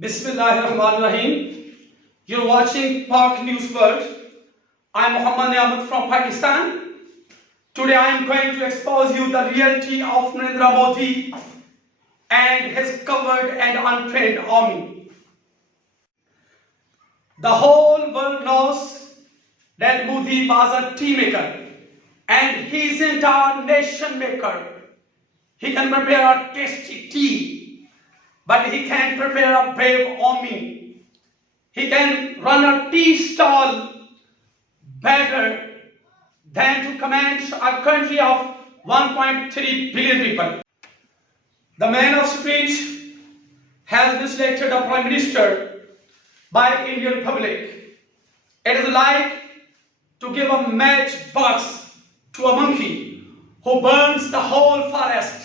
Bismillahirrahmanirrahim. You're watching Park News World. I'm Muhammad Niamat from Pakistan. Today I am going to expose you the reality of Narendra Modi and his covered and untrained army. The whole world knows that Modi was a tea maker and he isn't a nation maker. He can prepare a tasty tea, but he can't prepare a brave army. He can run a tea stall better than to command a country of 1.3 billion people. The man of speech has been selected a prime minister by Indian public. It is like to give a matchbox to a monkey who burns the whole forest.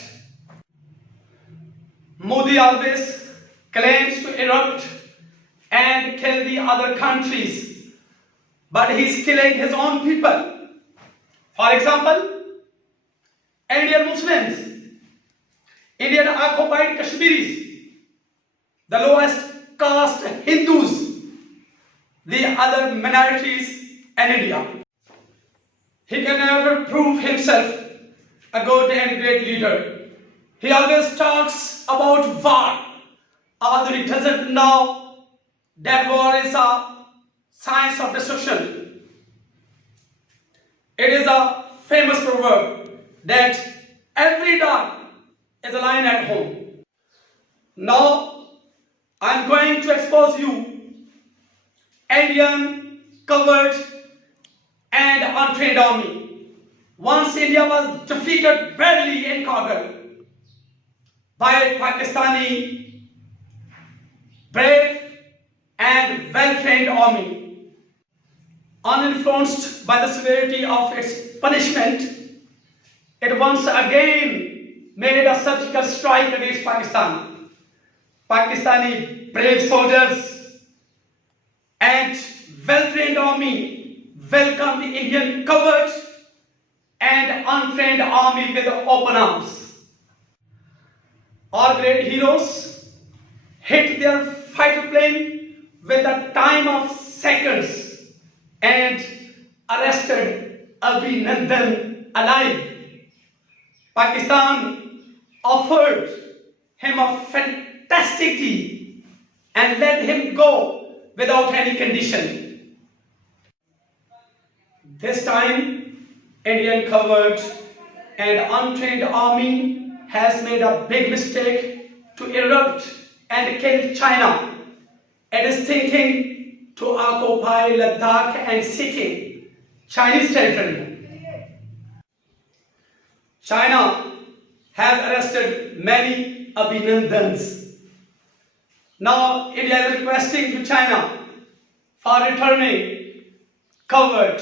Modi always claims to erupt and kill the other countries, but he is killing his own people. For example, Indian Muslims, Indian occupied Kashmiris, the lowest caste Hindus, the other minorities in India. He can never prove himself a good and great leader. He always talks about war, although he doesn't know that war is a science of destruction. It is a famous proverb that every dog is a lion at home. Now, I am going to expose you Indian covered and untrained army. Once India was defeated badly in Kargil by Pakistani brave and well-trained army. Uninfluenced by the severity of its punishment, it once again made a surgical strike against Pakistan. Pakistani brave soldiers and well-trained army welcomed the Indian covered and untrained army with open arms. Our great heroes hit their fighter plane with a time of seconds and arrested Abhinandan alive. Pakistan offered him a fantastic tea and let him go without any condition. This time, Indian covered and untrained army has made a big mistake to erupt and kill China. It is thinking to occupy Ladakh and Sikkim, Chinese territory. China has arrested many Abhinandans. Now India is requesting to China for returning covered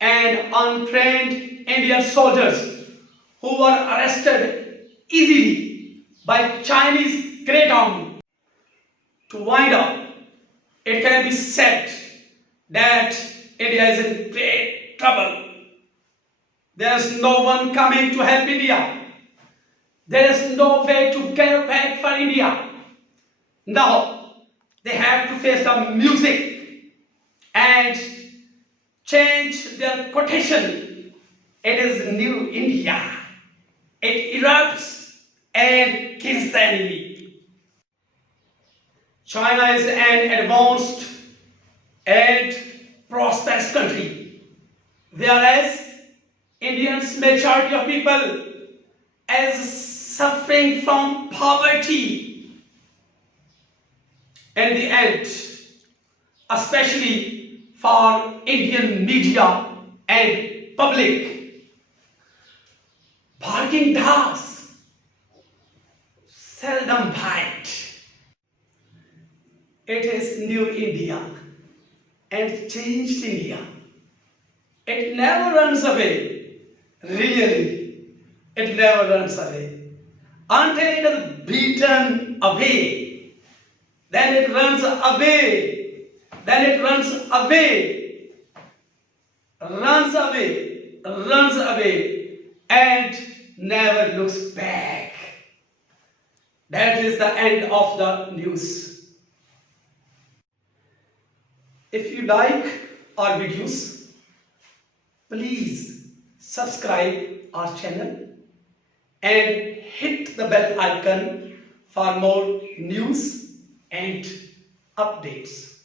and untrained Indian soldiers who were arrested easily by Chinese great army. To wind up, it can be said that India is in great trouble. There is no one coming to help India. There is no way to get back for India. Now, they have to face the music and change their quotation. It is new India. It erupts and kills the enemy. China is an advanced and prosperous country, whereas Indians, majority of people, is suffering from poverty. In the end, especially for Indian media and public, barking dogs seldom bite. It is new India and changed India. It never runs away. Really, it never runs away. Until it is beaten away. Then it runs away. Then it runs away. Runs away. Runs away. And never looks back. That is the end of the news. If you like our videos, please subscribe our channel and hit the bell icon for more news and updates.